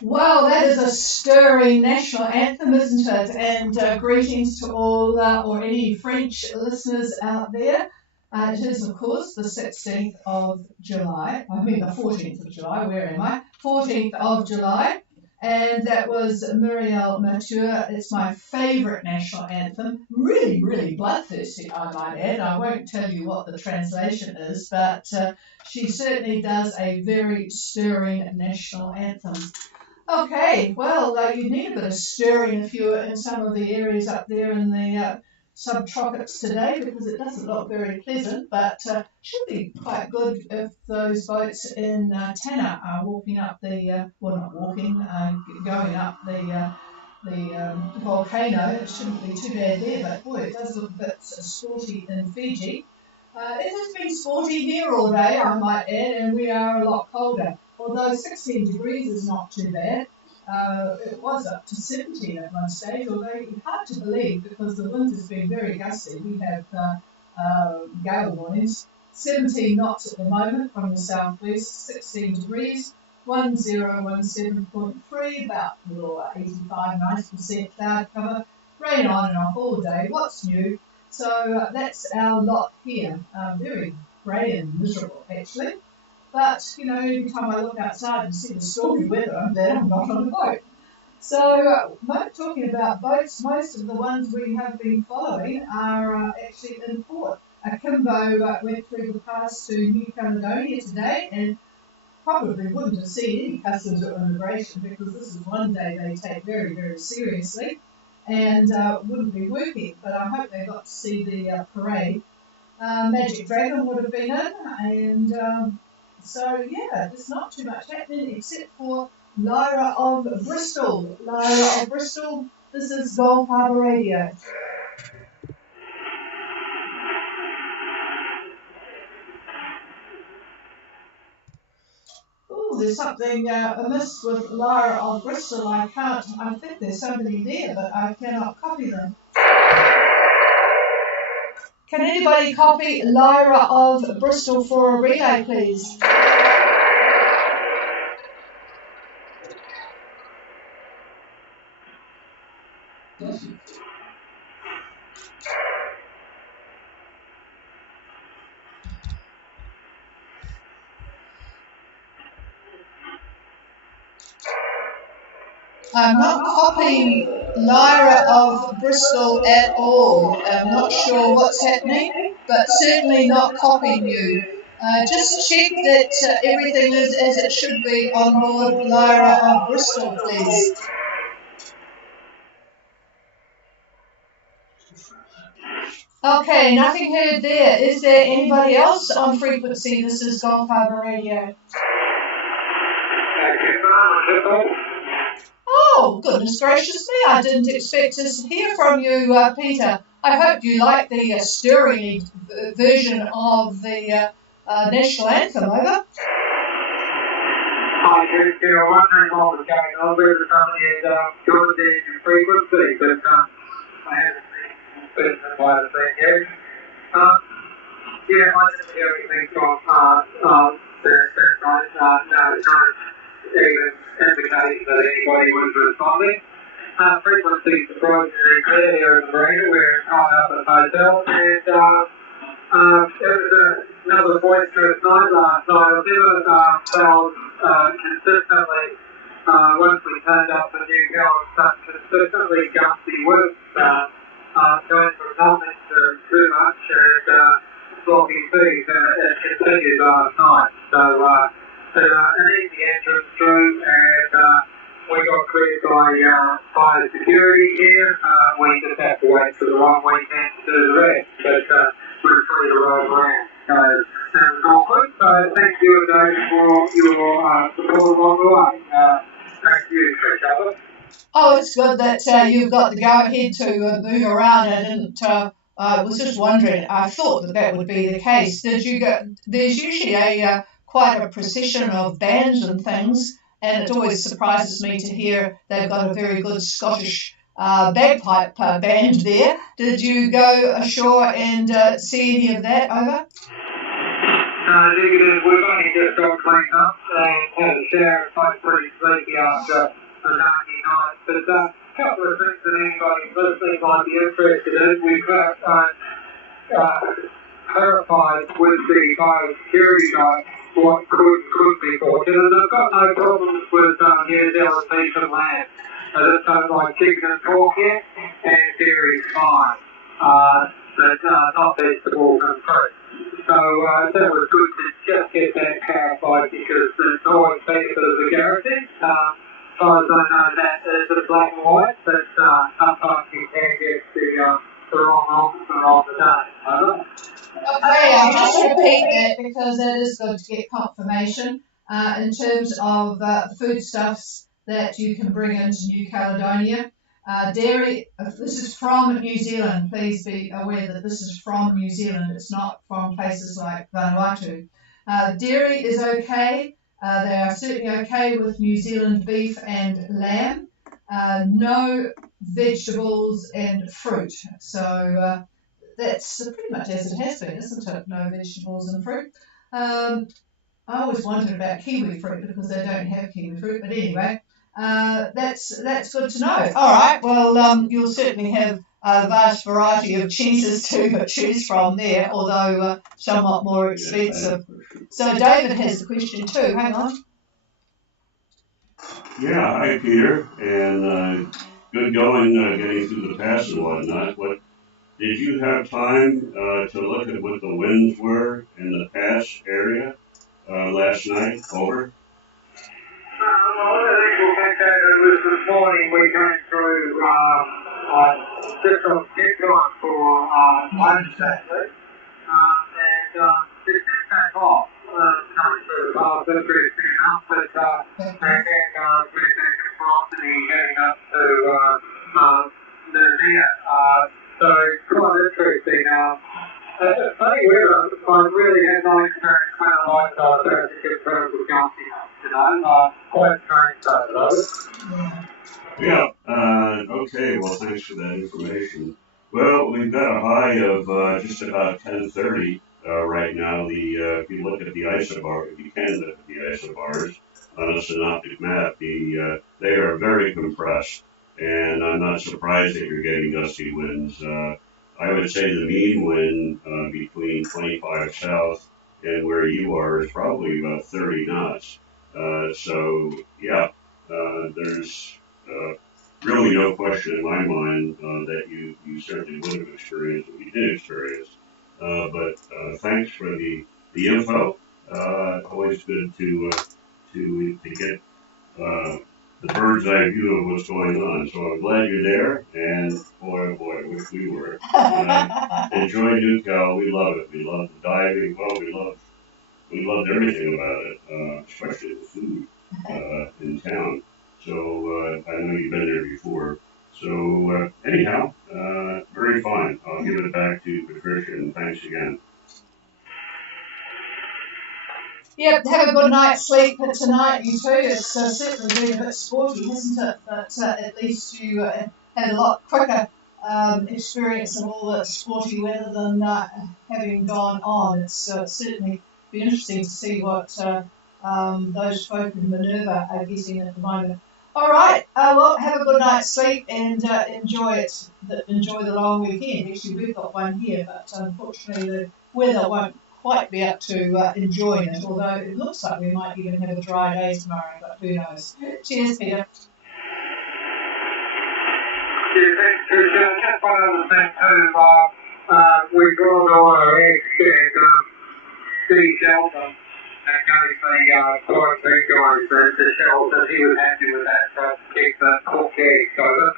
Well, that is a stirring national anthem, isn't it? And greetings to all or any French listeners out there. It is, of course, the 16th of July. I mean, the 14th of July. Where am I? 14th of July. And that was Muriel Mathieu. It's my favourite national anthem. Really, really bloodthirsty, I might add. I won't tell you what the translation is, but she certainly does a very stirring national anthem. Okay, well, you need a bit of stirring if you're in some of the areas up there in the subtropics today, because it doesn't look very pleasant, but should be quite good if those boats in Tanna are walking up the, well, not walking, going up the volcano. It shouldn't be too bad there, but boy, it does look a bit sporty in Fiji. It has been sporty here all day, I might add, and we are a lot colder. Although 16 degrees is not too bad, it was up to 17 at one stage, although it's hard to believe because the wind has been very gusty. We have gale warnings. 17 knots at the moment from the southwest, 16 degrees, 1017.3, about 85-90% cloud cover, rain on and off all day. What's new? So that's our lot here. Very grey and miserable, actually. But, you know, every time I look outside and see the stormy weather, I'm glad I'm not on a boat. So, talking about boats, most of the ones we have been following are actually in port. Akimbo went through the pass to New Caledonia today and probably wouldn't have seen any customs or immigration because this is one day they take very, very seriously and wouldn't be working. But I hope they got to see the parade. Magic Dragon would have been in, and so, yeah, there's not too much happening except for Lyra of Bristol. Lyra of Bristol, this is Gulf Harbour Radio. Oh, there's something amiss with Lyra of Bristol. I think there's somebody there, but I cannot copy them. Can anybody copy Lyra of Bristol for a relay, please? I'm not copying Lyra of Bristol at all. I'm not sure what's happening, but certainly not copying you. Just check that everything is as it should be on board Lyra of Bristol, please. Okay, nothing heard there. Is there anybody else on frequency? This is Gulf Harbour Radio. Oh, goodness gracious me, I didn't expect to hear from you, Peter. I hope you like the stirring version of the national anthem, over. I just wondering what was going on with it. Somebody had joined the frequency, but I haven't seen quite a thing yet. Yeah, I didn't hear anything from their side. No even indication that anybody was responding. Frequency surprisingly clear here in the marina. We're tied up at a hotel, and it was another boisterous night last night. I've never felt consistently, once we turned up the New Zealand, such consistently gusty winds, going from nothing to too much, and sloppy seas, and it continued last night. So, an easy entrance through, and we got cleared by security here. We just have to wait for the long weekend to do the rest, but we're free to roam around. So that's all good. So thank you again for your support along the way. Thank you, Trish. Oh, it's good that you've got the go-ahead to move around. I was just wondering, I thought that would be the case. Did you go? There's usually quite a procession of bands and things, and it always surprises me to hear they've got a very good Scottish bagpipe band there. Did you go ashore and see any of that, over? Negative. We've only just got cleaned up and had a shower and felt pretty sleepy after a narky night. But a couple of things that anybody listening might be interested in. We've clarified with the biosecurity guy what could be bought in, and they've got no problems with New Zealand beef and lamb. They don't like chicken and pork yet, and dairy's fine, but not vegetables and fruit. So that was good to just get that clarified because it's always been a bit of a guarantee. As far as I know, that is a black and white, but sometimes you can get the wrong answer on the day. Over. Okay, I'll just repeat that because that is good to get confirmation in terms of foodstuffs that you can bring into New Caledonia. Dairy, this is from New Zealand. Please be aware that this is from New Zealand. It's not from places like Vanuatu. Dairy is okay. They are certainly okay with New Zealand beef and lamb. No vegetables and fruit. So that's pretty much as it has been, isn't it? No vegetables and fruit. I always wondered about kiwi fruit because they don't have kiwi fruit, but anyway, that's good to know. All right, well, you'll certainly have a vast variety of cheeses to choose from there, although somewhat more expensive. So David has the question too. Hang on. Yeah, hi Peter, and good going getting through the pass and whatnot. Did you have time to look at what the winds were in the pass area last night? Over. Well, I think we'll take that as this morning we came through just on time for lunch actually, and it did take off coming through the pass, that's pretty enough, but and then with the velocity heading up to the so it's quite interesting. Funny weather, I really had no experience when I like that in terms of gusty, quite strange though. Yeah, okay, well thanks for that information. Well, we've got a high of just about 10:30 right now. If you look at the isobar, if you can look at the isobars on a synoptic map, they are very compressed. And I'm not surprised that you're getting gusty winds. I would say the mean wind between 25 south and where you are is probably about 30 knots. So, yeah, there's really no question in my mind that you certainly would have experienced what you did experience. But thanks for the info. Always good to get the bird's eye view of what's going on. So I'm glad you're there, and boy, oh boy, I wish we were. Enjoy New Cal. We love it. We love the diving. Well, we loved everything about it, especially the food in town. So I know you've been there before. So anyhow, very fine. I'll give it back to Patricia, and thanks again. Yep, have a good night's sleep tonight, you two. It's certainly been a bit sporty, hasn't it? But at least you had a lot quicker experience of all the sporty weather than having gone on. It's certainly been interesting to see what those folk in Minerva are getting at the moment. All right, well, have a good night's sleep and enjoy it. Enjoy the long weekend. Actually, we've got one here, but unfortunately the weather won't quite be up to enjoying it, although it looks like we might even have a dry day tomorrow, but who knows. Cheers, Peter. Yeah, thanks, Tricia. Just one other thing too, we brought all our eggs and Steve Shelton and gave the quarantine guys the shells, and he was happy with that, so keep the cook eggs over.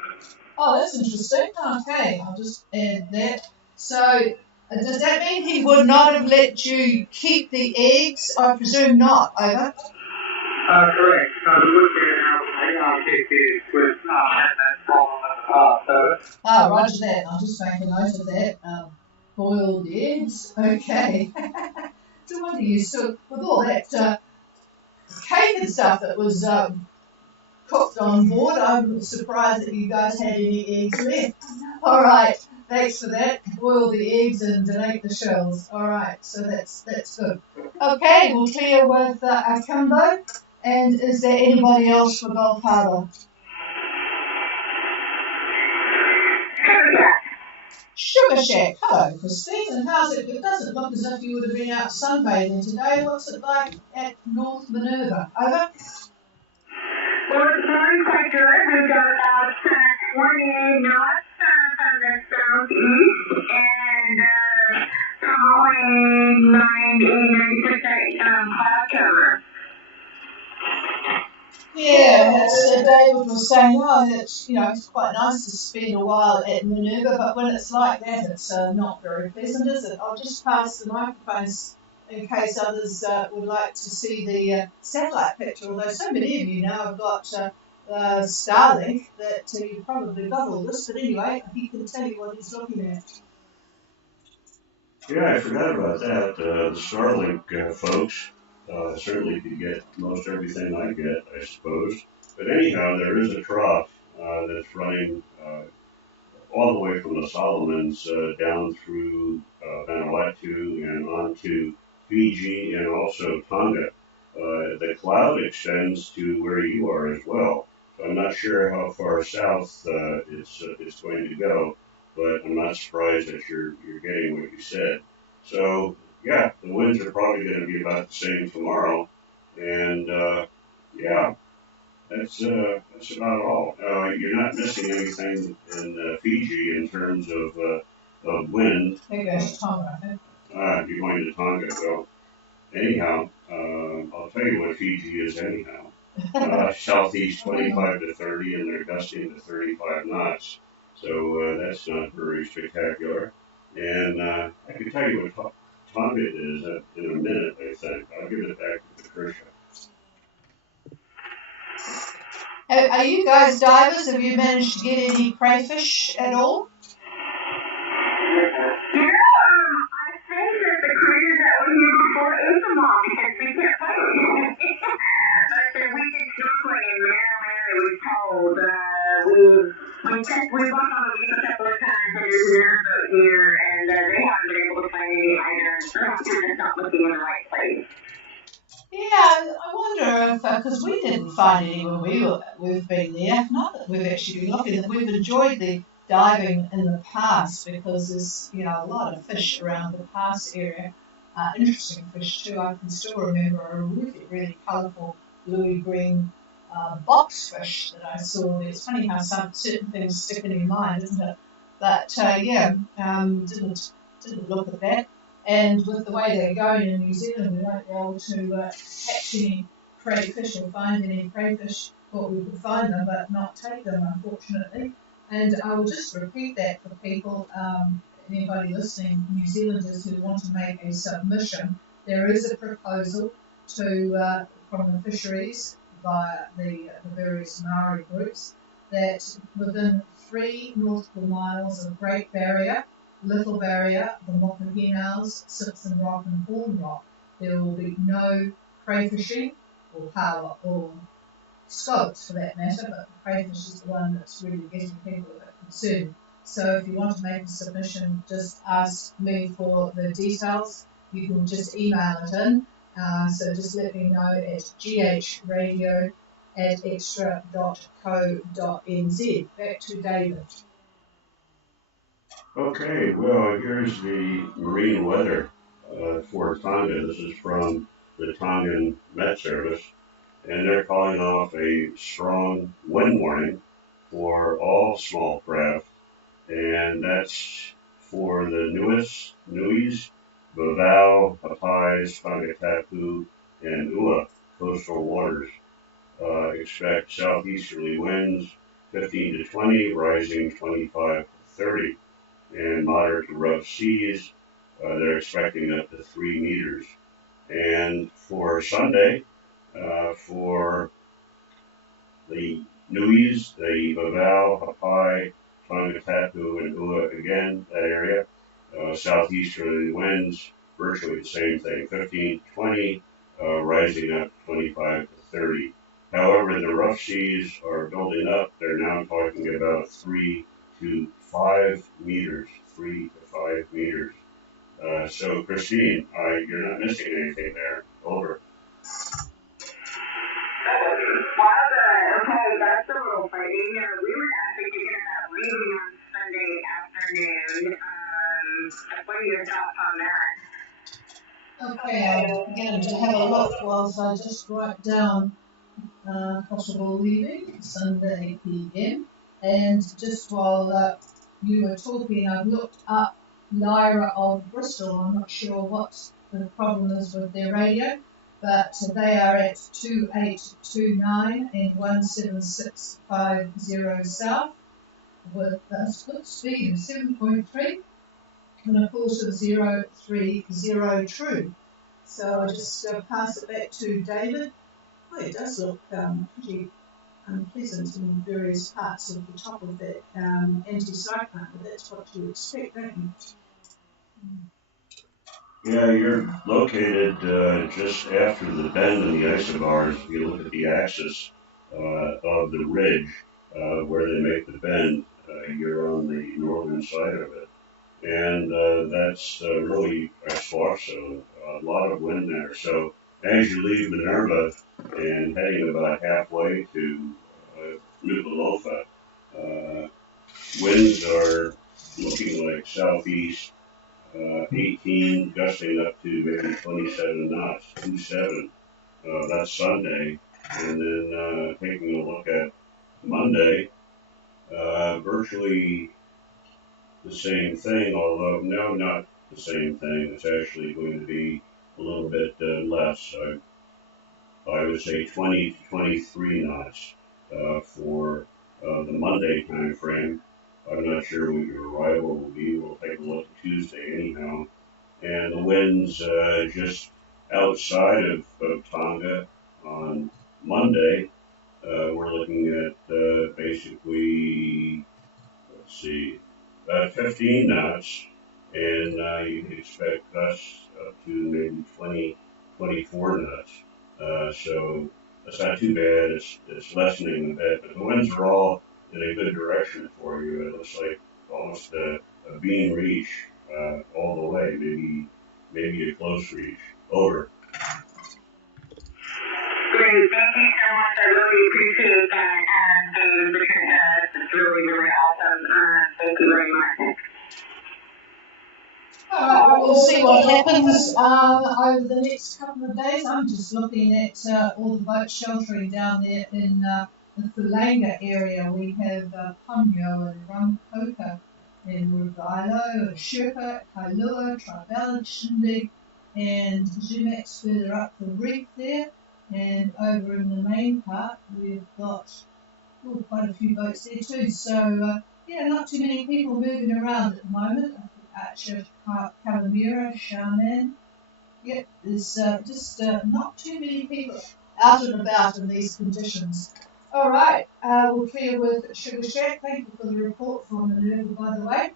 Oh, that's interesting. Okay, I'll just add that. So, does that mean he would not have let you keep the eggs? I presume not. Over. Correct. So we would get out keep the eggs with that problem in the past. Over. Oh, roger that. I'll just make a note of that. Boiled eggs. Okay. No wonder you still, with all that cake and stuff that was cooked on board, I'm surprised that you guys had any eggs left. All right. Thanks for that. Boil the eggs and donate the shells. All right, so that's good. Okay, we'll clear with Akimbo. And is there anybody else for Gulf Harbour? Sugar Shack. Hello, Christine. And how's it? It doesn't look as if you would have been out sunbathing today. What's it like at North Minerva? Over? Well, it's very quite good. We've got about 28 knots from the southeast and probably 99% cloud cover. Yeah, that's David was saying, oh, it's, it's quite nice to spend a while at Minerva, but when it's like that, it's not very pleasant, is it? I'll just pass the microphones in case others would like to see the satellite picture, although so many of you now have got Starlink that you probably got all this, but anyway, he can tell you what he's looking at. Yeah, I forgot about that. The Starlink folks certainly could get most everything I get, I suppose. But anyhow, there is a trough that's running all the way from the Solomons down through Vanuatu and onto Fiji and also Tonga. The cloud extends to where you are as well. So I'm not sure how far south it's going to go, but I'm not surprised that you're getting what you said. So yeah, the winds are probably going to be about the same tomorrow, and yeah, that's about all. You're not missing anything in Fiji in terms of wind. They're going to Tonga, I think. You're going to Tonga. Well, anyhow, I'll tell you what Fiji is anyhow. Southeast 25 to 30, and they're gusting to 35 knots. So that's not very spectacular. And I can tell you what Tonga is in a minute, I think. I'll give it back to Patricia. Are you guys divers? Have you managed to get any crayfish at all? I think that the critters that were here before ate them all because we kept fighting. But we did snorkeling in Maryland, it was cold. We walked on the beach a couple of times and there's another boat here and they haven't been able to find any either. Perhaps they're just not looking in the right place. Yeah, I wonder if, because we didn't find any when we've been there. Not that we've actually been looking, we've enjoyed the diving in the past because there's, a lot of fish around the pass area. Interesting fish too. I can still remember a really, really colourful bluey-green boxfish that I saw. It's funny how certain things stick in your mind, isn't it? But didn't look at that. And with the way they're going in New Zealand, we won't be able to catch any crayfish or find any crayfish. Thought we could find them, but not take them, unfortunately. And I will just repeat that for people, anybody listening, New Zealanders who want to make a submission. There is a proposal from the fisheries via the various Maori groups that within 3 nautical miles of Great Barrier, Little Barrier, the Mokahinals, Simpson Rock and Horn Rock, there will be no crayfishing or power or scopes for that matter, but the crayfish is the one that's really getting people a bit concerned. So if you want to make a submission, just ask me for the details. You can just email it in. So just let me know at ghradio@extra.co.nz. Back to David. Okay, well, here's the marine weather for Tonga. This is from the Tongan Met Service, and they're calling off a strong wind warning for all small craft, and that's for the Nuis, Vavau, Papais, Pangatapu, and Ua coastal waters. Expect southeasterly winds 15 to 20, rising 25 to 30. And moderate to rough seas, they're expecting up to 3 meters. And for Sunday, for the Nuis, the Vavau, Hapai, Tongatapu, and Ua, again, that area, southeasterly winds, virtually the same thing, 15 to 20, rising up 25 to 30. However, the rough seas are building up. They're now talking about 3 to 5 meters, 3 to 5 meters. So, Christine, you're not missing anything there. Over. Okay, that's a little frightening. We were actually thinking about leaving on Sunday afternoon. What are your thoughts on that? Okay, I'm going to have a look whilst I just write down possible leaving Sunday PM. And just while you were talking, I've looked up Lyra of Bristol. I'm not sure what the problem is with their radio, but they are at 2829 and 17650 south with a split speed of 7.3 and a course of 030 true. So I'll just pass it back to David. Oh, it does look pretty unpleasant in various parts of the top of that anticyclone, but that's what you expect, don't you? Yeah, you're located just after the bend in the isobars. If you look at the axis of the ridge where they make the bend, you're on the northern side of it. And that's really a swath zone, a lot of wind there. So as you leave Minerva and heading about halfway to Nuku'alofa, winds are looking like southeast 18, gusting up to maybe 27 knots, 27. That's Sunday. And then taking a look at Monday, virtually the same thing, although no, not the same thing. It's actually going to be a little bit less. I would say 20 to 23 knots for the Monday time frame. I'm not sure what your arrival will be. We'll take a look at Tuesday anyhow. And the winds just outside of Tonga on Monday, we're looking at basically, let's see, about 15 knots, and you can expect gusts up to maybe 20, 24 knots. So that's not too bad. It's lessening a bit, but the winds are all in a good direction for you. It looks like almost a beam reach all the way, maybe a close reach. Over. Great, thank you so much. I really appreciate that, Dave, because it's really, really awesome. Thank you very much. All right, we'll see what happens over the next couple of days. I'm just looking at all the boats sheltering down there in the Fulanga area. We have Punyo and Rumpoka and Revilo and Sherpa, Kailua, Tribella, Shindig, and Jumex further up the reef there. And over in the main part, we've got quite a few boats there too. So, yeah, not too many people moving around at the moment. Archer, Calamira, Shaman. Yep, there's just not too many people out and about in these conditions. All right, we'll clear with Sugar Shack. Thank you for the report from Minerva, by the way.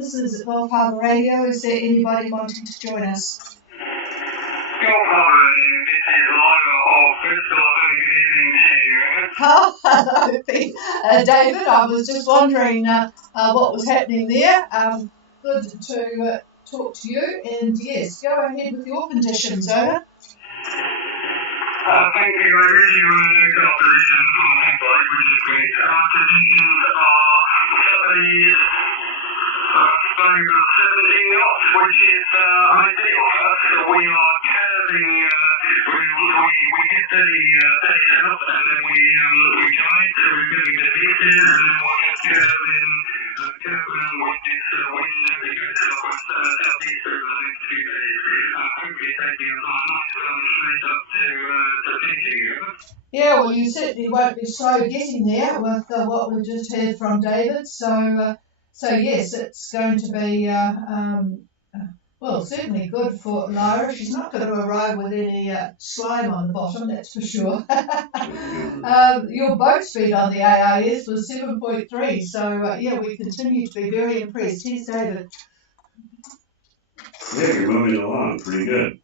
This is Gulf Harbour Radio. Is there anybody wanting to join us? Gulf Harbour Radio, this is Lyra of Bristol. Good evening to you. Hello, David. I was just wondering what was happening there. Good to talk to you. And yes, go ahead with your conditions, over. Thank you. I really want to look after this and something like, which is great. Conditions are somebody's flowing to 17 knots, which is ideal for us. So we are curving, we hit 30 knots and then we guide, so we're getting a bit of distance and then we'll just curve in with this wind as it goes southwest, southeast over the next few days. Hopefully taking us on a nice straight up to Fiji. Yeah, well, you certainly won't be slow getting there with what we've just heard from David. So yes, it's going to be, well, certainly good for Lyra. She's not going to arrive with any slime on the bottom, that's for sure. Your boat speed on the AIS was 7.3, so yeah, we continue to be very impressed. Here's David. Yeah, you're moving along pretty good.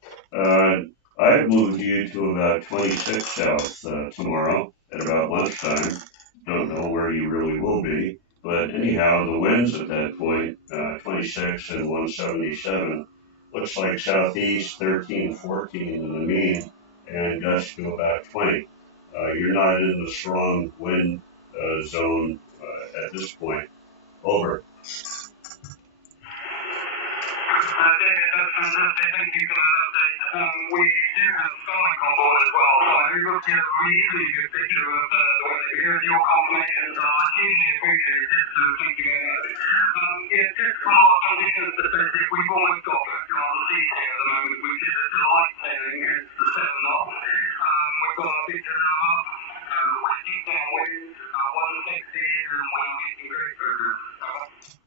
I've moved you to about 26 south tomorrow at about lunchtime. Don't know where you really will be, but anyhow, the winds at that point, 26 and 177, looks looks like southeast 13, 14 in the mean, and gusts to about 20. You're not in the strong wind zone at this point. Over. David, that's fantastic. Thank you for that update. We do have Starlink on board as well, so we will get a really good picture of the weather here. Your confirmations are hugely appreciated, so thank you very much. Yeah, just from our conditions perspective, we've almost got back on the sea here at the moment, which is a delight sailing, hence the 7 knots. We've got our picture now up, we're deep downwind, 160, and we're making great progress.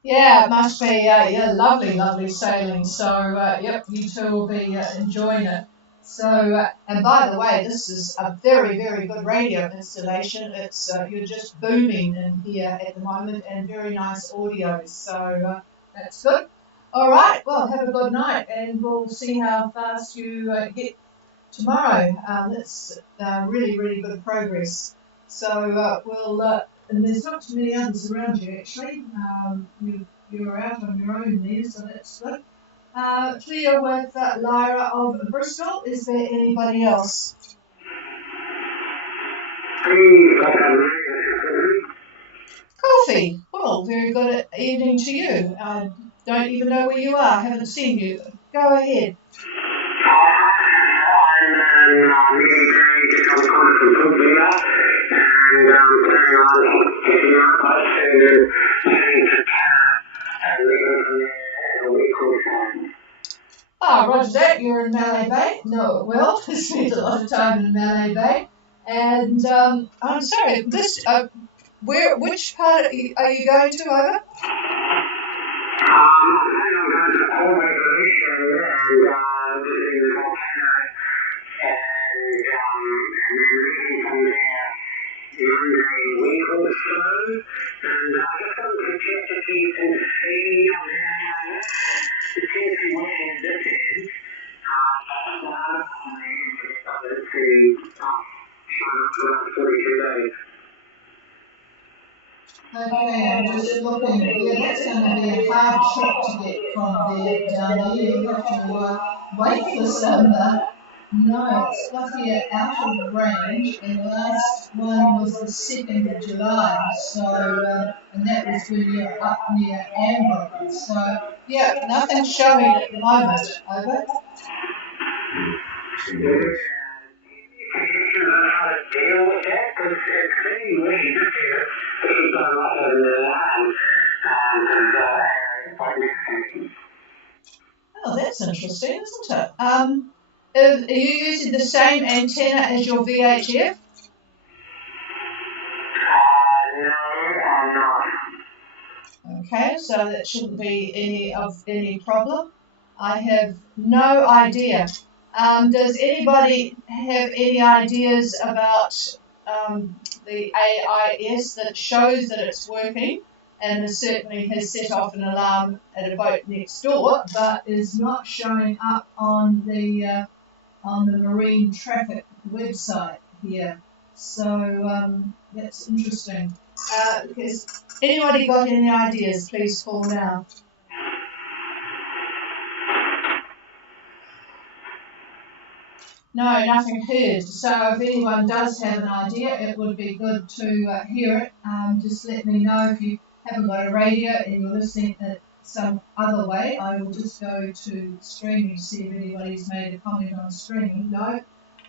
Yeah, it must be yeah, lovely, lovely sailing. So, yep, you two will be enjoying it. So, and by the way, this is a very, very good radio installation. It's you're just booming in here at the moment, and very nice audio. So that's good. All right, well, have a good night, and we'll see how fast you get tomorrow. That's really, really good progress. So we'll. And there's not too many others around you actually. You're out on your own there, so that's good. Clear with Lyra of Bristol. Is there anybody else? Coffee. Well, very good evening to you. I don't even know where you are. Haven't seen you. Go ahead. I'm meeting Gary just on the corner from Puglia, and carrying on picking up us and then heading to Tara and leaving from there a week or so. Oh, roger that. You're in Malay Bay. No, well, spent a lot of time in Malay Bay. And I'm sorry, this which part are you going to, over? I'm going to Harbour and visiting the volcano. And then leaving from there Monday week or so, and I just wanted to check if you can see on there, the TNT watching this is, now on the internet, I don't see, for about 42 days. Okay, I'm just looking. Yeah, that's going to be a hard trip to get from there down there. You'll have to wait for some. No, it's got here out of range, and the last one was the 2nd of July. So, and that was when you're up near Amber. So, yeah, nothing showing at the moment. Over. Oh, that's interesting, isn't it? Are you using the same antenna as your VHF? No, I'm not. Okay, so that shouldn't be any problem. I have no idea. Does anybody have any ideas about the AIS that shows that it's working, and it certainly has set off an alarm at a boat next door, but is not showing up on the marine traffic website here? So that's interesting. Has anybody got any ideas? Please call now. No, nothing heard. So if anyone does have an idea, it would be good to hear it. Just let me know if you haven't got a radio and you're listening at some other way. I will just go to streaming to see if anybody's made a comment on streaming. No.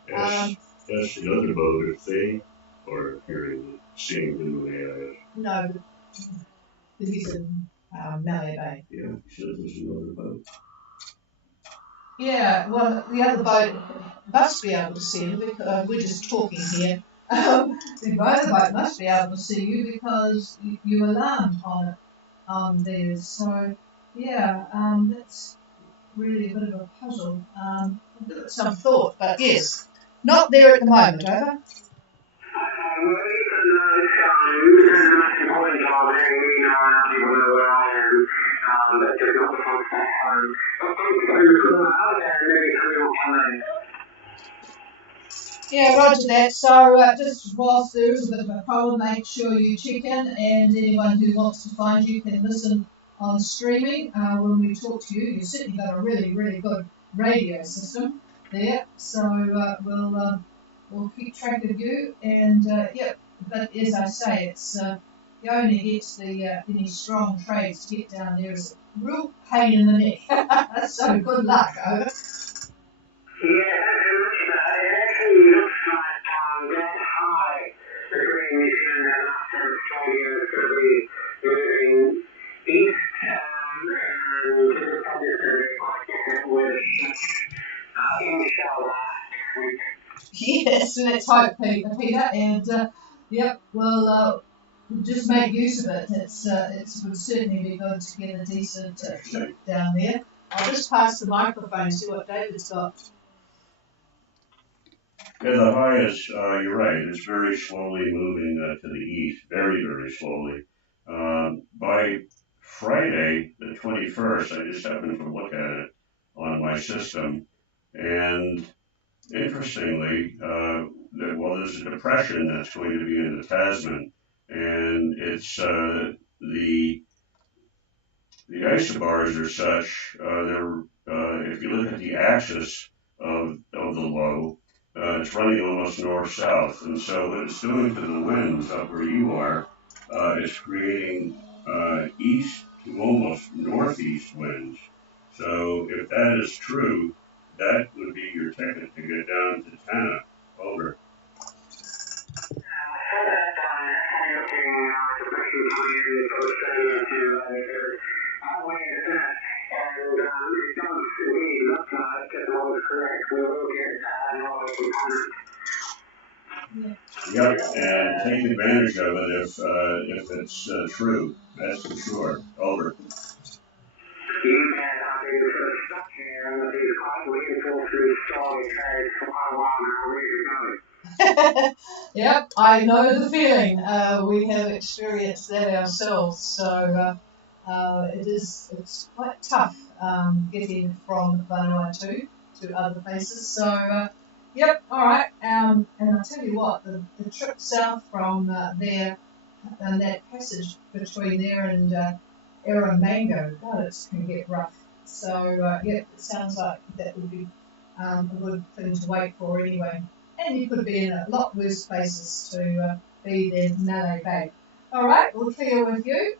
That's the other boat if they are hearing, seeing the AIS. No, he's in Malay Bay. Yeah, he says there's another boat. Yeah, well, the other boat must be able to see you because we're just talking here. The other boat must be able to see you because you alarmed on it there. So, yeah, that's really a bit of a puzzle. I'll give it some thought, but yes, not there at the moment, over. Yeah, roger that. So just whilst there is a bit of a problem, make sure you check in, and anyone who wants to find you can listen on streaming when we talk to you. You've certainly got a really, really good radio system there. So we'll keep track of you. And yep, but as I say, it's you only get any strong trades to get down there is a real pain in the neck. So good luck, over. Yeah, it actually looks like that high between New Zealand and us and Australia is going to be moving east, and it's probably going to be quite different with inshallah week. Yes, let's hope, Peter. And yep, we'll just make use of it. It would certainly be good to get a decent trip down there. I'll just pass the microphone and see what David's got. Yeah, the high is, you're right, it's very slowly moving to the east, very, very slowly. By Friday, the 21st, I just happened to look at it on my system, and interestingly, there's a depression that's going to be in the Tasman, and it's the isobars are such, if you look at the axis of the low, it's running almost north-south, and so what it's doing to the winds up where you are, it's creating east to almost northeast winds. So if that is true, that would be your ticket to get down to Tanna. Over. Yep, and take advantage of it if it's true. That's for sure. Over. You can stuck here and these quite waiting for through story trades for quite a while now. Where are you going? Yep, I know the feeling. We have experienced that ourselves, so it's quite tough getting from Vanuatu to other places. So, yep, all right. And I'll tell you what, the trip south from there and that passage between there and Erromango, God, it can get rough. So, yep, it sounds like that would be a good thing to wait for anyway. And you could be in a lot worse places to be than Malay Bay. All right, we'll clear with you.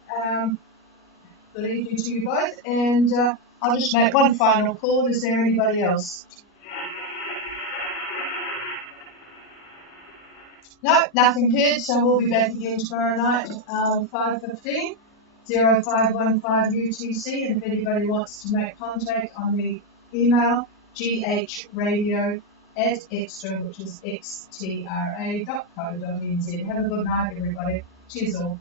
Good evening to you both, and I'll just make one final call. Is there anybody else? No, nothing heard, so we'll be back again tomorrow night, 5:15, 0515 UTC, and if anybody wants to make contact on the email, ghradio@extra, which is xtra.co.nz. Have a good night, everybody. Cheers all.